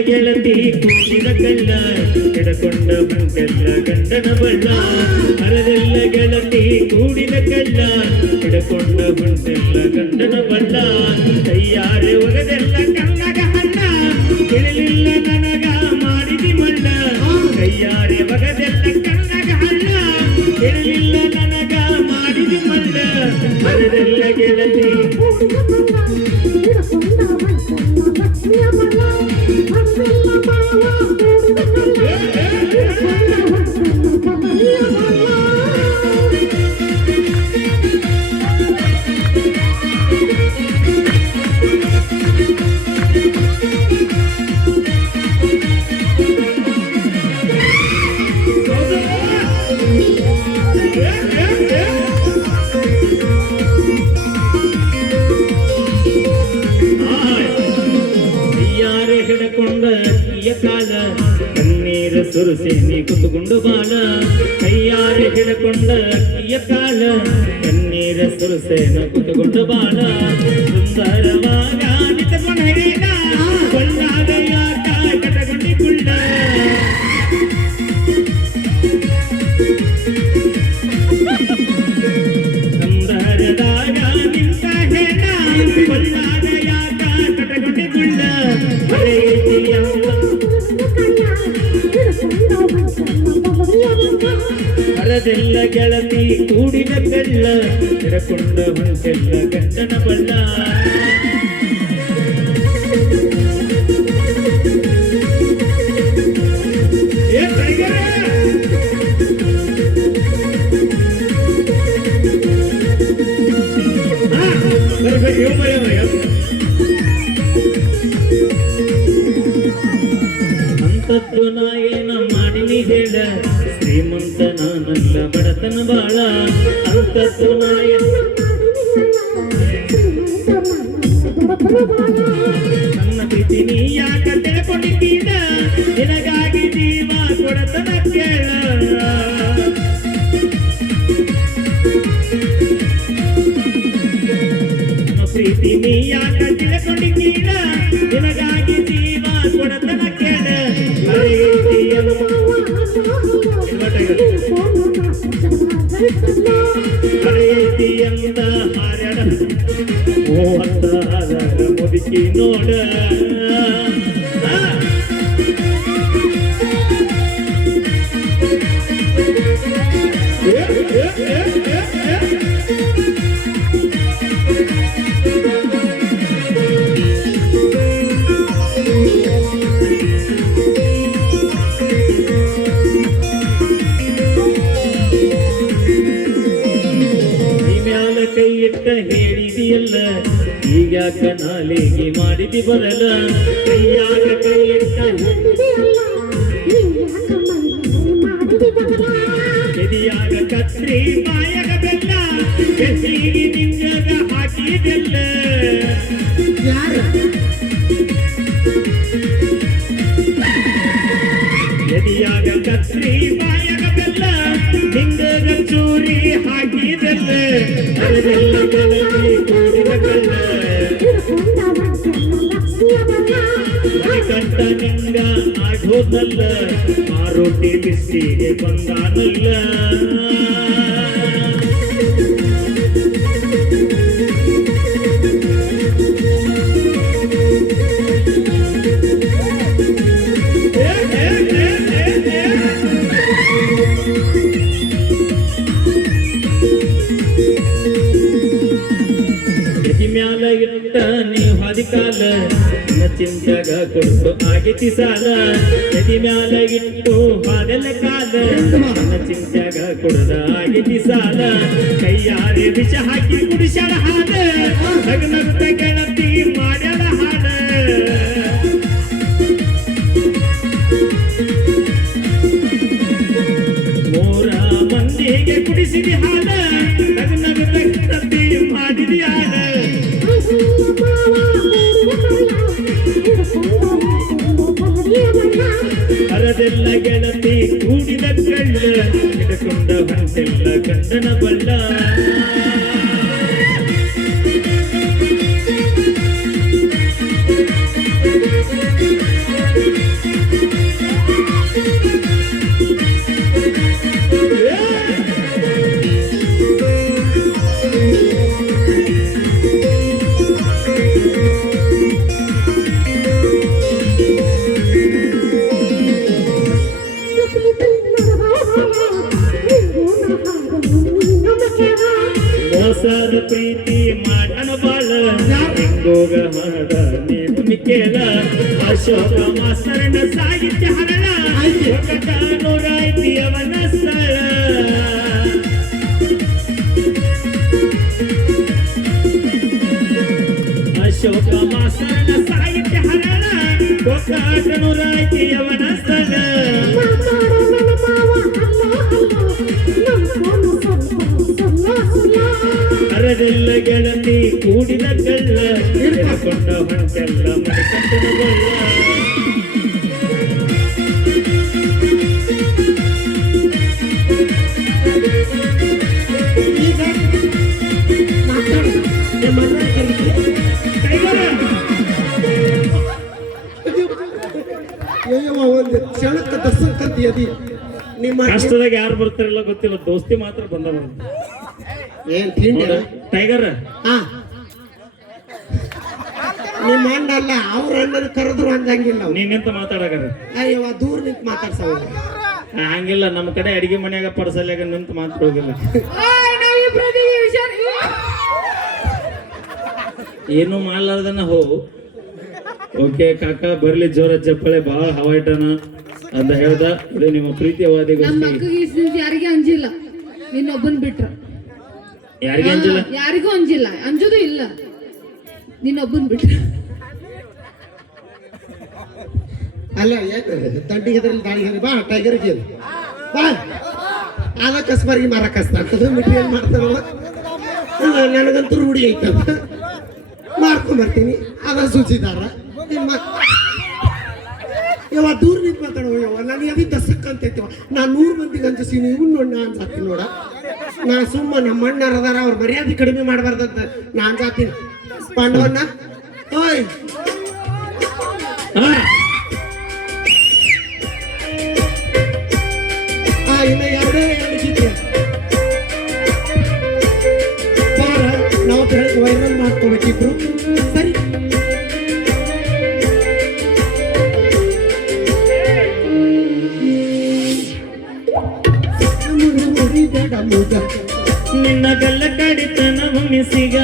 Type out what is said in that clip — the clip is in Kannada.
ಗೆಳತಿ ಕೂಡಿದ ಕಳ್ಳ ಹಿಡಕೊಂಡ ಬಂತೆಲ್ಲ ಗಂಡನ ಬಳ್ಳ ಹರದೆಲ್ಲ ಗೆಳತಿ ಕೂಡಿದ ಕಳ್ಳ ಹಿಡಕೊಂಡ ಬಂತೆಲ್ಲ ಗಂಡನ ಬಳ್ಳ ಕೈಯಾರೆ ಒಗದೆಲ್ಲ ಕಣ್ಣಗ ಹಣ್ಣ ತಿಳಿಲಿಲ್ಲ ನನಗ ಮಾಡಿದಿ ಮಣ್ಣ ಕೈಯಾರೆ ಒಗದೆಲ್ಲ ಕಣ್ಣಗ ಹಣ್ಣ ತಿಳಿಲಿಲ್ಲ ನನಗ ಮಾಡಿದಿ ಮಣ್ಣ ಹರದೆಲ್ಲ ಗೆಳತಿ ಹಿಡಕೊಂಡ ಅಕ್ಕಿಯ ಕಾಲ ಕಣ್ಣೀರ ಸುರಿಸಿ ಕುತ್ಕೊಂಡು ಬಾಳ ಕೈಯಾರೆ ಹಿಡಕೊಂಡ ಅಕ್ಕಿಯ ಕಾಲ ಕಣ್ಣೀರ ಸುರಿಸೇನ ಕುತ್ಕೊಂಡು ಬಾಳ ಸುಂದರವಾಗ ನಿಂತಕೊಂಡು ಹಿಡಿದ ಕೊಳ್ಳಾಗ ಯಾಕ ಕಟಗೊಂಡಿ ಕುಳ್ಳ ಸುಂದರದಾಗ ನಿಂತ ಹೆಣ ಕೊಳ್ಳಾಗ ಯಾಕ ಕಟಗೊಂಡಿ ಕುಳ್ಳ ಹರದೆಲ್ಲ ಗೆಳತಿ ಕೂಡಿದ ಬೆಲ್ಲ ಹಿಡಕೊಂಡ ಹೊಂಟೆಲ್ಲ ಗಂಡನ ಬಳ್ಳ ಅಂತದ್ದು ನಾ ಏನ ಮಾಡಿನಿ ಹೇಳ ಶ್ರೀಮಂತ ನಾನಲ್ಲ ಬಡತನ ಬಾಳ ಅಂತದ್ದು ನಾ ನನ್ನ ಪ್ರೀತಿ ನೀ ಯಾಕ ತಿಳ್ಕೊಂಡಿದ್ದೀನ ನಿನಗಾಗಿ ಜೀವ ಕೊಡತನ ಕೇಳ ನನ್ನ ಪ್ರೀತಿ ನೀ ಯಾಕ ತಿಳ್ಕೊಂಡಿದ್ದೀನ ನಿನಗಾಗಿ ಜೀವ ಕೊಡತನ ಕೇಳ ಹರೆಯತಿಯಂದ ಹಾರ್ಯಾಡ ಮೂವತ್ತ ಮುದುಕಿ ನೋಡ ಕೈ ಇಟ್ಟ ಹೇಳಿದಿಯಲ್ಲ ಈಗ್ಯಾಕ ನಾಲಿಗೆ ಮಾಡಿದಿ ಬರಲ್ಲ ಕೈಯಾಗ ಕೈ ಇಟ್ಟ ಎದಿಯಾಗ ಕತ್ರಿ ಬಾಯಾಗ ಬೆಲ್ಲ ಕೆಸಿಗೆ ನಿಂಗಾಗ ಹಾಕಿದೆಲ್ಲ ಎದಿಯಾಗ ಕತ್ರಿ ಬಾಯಾಗ ಬೆಲ್ಲ ನಿಂಗಾಗ ಚೂರಿ ಹಾಕಿದೆಲ್ಲ ಹರದೆಲ್ಲ ಗೆಳತಿ ಕೂಡಿದ ಕಳ್ಳ ಕಂಠ ನಿಂಗ ಆಗೋದಲ್ಲ ಮಾರೋಟಿ ಬಿಸಿಗೆ ಬಂದಾನಲ್ಲ ಮ್ಯಾಲ ಇಟ್ಟ ನೀವು ಹದಿಕಾಲ ಚಿಂತಾಗ ಕೊಟ್ಟು ಆಗಿತಿ ಸಾಲ ಎದಿ ಮ್ಯಾಲ ಇಟ್ಟು ಹಾದೆಲ್ಲ ಕಾಲ ಚಿಂತಾಗ ಕೊಡದ ಆಗಿತಿ ಸಾಲ ಕೈಯಾರೆ ವಿಷ ಹಾಕಿ ಕುಡಿಸ್ಯಾಳ ಹಾಡ ನಗನಗುತ್ತ ಗೆಳತಿ ಮಾಡ್ಯಾಳ ಹಾಡ ಮೂರ ಮಂದಿಗೆ ಕುಡಿಸಿದಿ ಹಾಡ ನಗನಗುತ್ತ ಗೆಳತಿ ಮಾಡಿದಿ ಹಾಡ ಹರದೆಲ್ಲ ಗೆಳತಿ ಕೂಡಿದ ಕಳ್ಳ ಹಿಡಕೊಂಡ ಹೊಂಟೆಲ್ಲ ಗಂಡನ ಬಳ್ಳ ಮನಸಾದ ಪ್ರೀತಿ ಮಾಡಣ ಬಾಳ ಹೆಂಗೋಗ ಹಾಡ ನೀನು ಮಿಕ್ಕೇಳ ಅಶೋಕ ಮಾಸ್ತರನ ಸಾಹಿತ್ಯ ಹರಳ ನೂರಾಯ್ತಿ ಅವನ ಸ್ಥಳ ಅಶೋಕ ಮಾಸ್ತರನ ಸಾಹಿತ್ಯ ಹರಳ ನೂರಾಯ್ತಿ ಅವನ ಸ್ಥಳ ಅರದೆಲ್ಲ ಗೆಳತಿ ಕೂಡಿದ ಕಳ್ಳ ಹಿಡ್ಕೊಂಡ ಹೊಂಟೆಲ್ಲ ಮಡಿಕಂಟನ ಬಳ್ಳ ಒಂದು ಕ್ಷಣಕ್ಕೆ ದಸಂಕಂತೀಯದಿ ನಿಮ್ಮ ಕಷ್ಟದಾಗ ಯಾರು ಬರ್ತಾರಲ್ಲ ಗೊತ್ತಿಲ್ಲ ದೋಸ್ತಿ ಮಾತ್ರ ಬಂದವ ಏನ್ ತಿಂಡಿ ಟೈಗರ್ ಹಾ ನಿಮ್ಮ ಅಣ್ಣ ಅಲ್ಲ ಅವ್ರ ಅಣ್ಣನ ಕರೆದ್ರು ಅಂದಂಗಿಲ್ಲ ಅವ್ರು. ನೀನೆಂತ ಮಾತಾಡಕರ ಅಯ್ಯವ್ವ ದೂರ ನಿಂತು ಮಾತಾಡ್ಸವ ಹಂಗಿಲ್ಲ ನಮ್ಮ ಕಡೆ ಅಡಿಗೆ ಮನ್ಯಾಗ ಪಡಸಲ್ಯಾಗ ನಿಂತು ಮಾತಾಡೋದಿಲ್ಲ ಏನು ಮಾಡ್ಲಾರ್ದನ ಹೋ ಓಕೆ ಕಾಕ ಬರ್ಲಿ ಜೋರ ಚಪ್ಪಳೆ ಬಹಳ ಹವಾಯಿಟನ ಅಂತ ಹೇಳ್ದ ಇದು ನಿಮ್ಮ ಪ್ರೀತಿಯವಾದಿ ನಮ್ಮ ಮಕ್ಕಳಿಗೆ ಯಾರಿಗೆ ಅಂಜಿಲ್ಲ ನಿನ್ನೊಬ್ಬನ್ ಬಿಟ್ರ ಯಾರಿಗೆ ಅಂಜಿಲ್ಲ ಯಾರಿಗೂ ಅಂಜಿಲ್ಲ ಅಂಜೋದು ಇಲ್ಲ ನಿನ್ನೊಬ್ಬನ್ ಬಿಟ್ರ ಅಲ್ಲ ಏನು ತಂಡಿಗೆ ಹೆದರಲ್ಲಿ ದಾಳಿ ಹೆದರಿ ಬಾ ಟೈಗರ್ಗೆ ಬಾ ಆದ ಕಸ್ಬರ್ಗಿ ಮಾರ ಕಸ್ತಾಗ್ತದ ಮಿಟ್ರಿ ಏನ್ ಮಾಡ್ತಾರಲ್ಲ ನನಗಂತೂ ರೂಢಿ ಐತದ ಮಾಡ್ಕೊಂಡ್ಬರ್ತೀನಿ ಅದ ಸೂಚಿದಾರ ನಿಮ್ಮ ಯವ್ವ ದೂರ ನಿಂತು ಮಾತಾಡುವ ಯವ್ವ ನಾನು ಎದಿ ದಸಕ್ ಅಂತ ಐತಿವ ನಾನು 100 ಮಂದಿಗೆ ಅಂಜಿಸ್ತೀನಿ ಇವ್ನು ನೋಡಿ ನಾ ಅನ್ಸಾತೀನಿ ನೋಡ ನಾ ಸುಮ್ಮ ನಮ್ಮ ಅಣ್ಣಾರ ಅದಾರ ಅವ್ರ ಮರ್ಯಾದೆ ಕಡಿಮೆ ಮಾಡಬಾರ್ದಂತ ನಾ ಅನ್ಸಾತೀನಿ ಪಾಂಡವನ್ನ ಓಯ್ ಇನ್ನ ಎರಡೇ ಎರಡು ಗೀತೆ ಬಾರ ನಾವು ವೈರಲ್ ಮಾಡ್ಕೋಬೇಕಿಬ್ರು ಸರಿ ನಿನ್ನ ಗಲ್ಲ ಕಡಿತನ ಒಮ್ಮಿಸಿಗ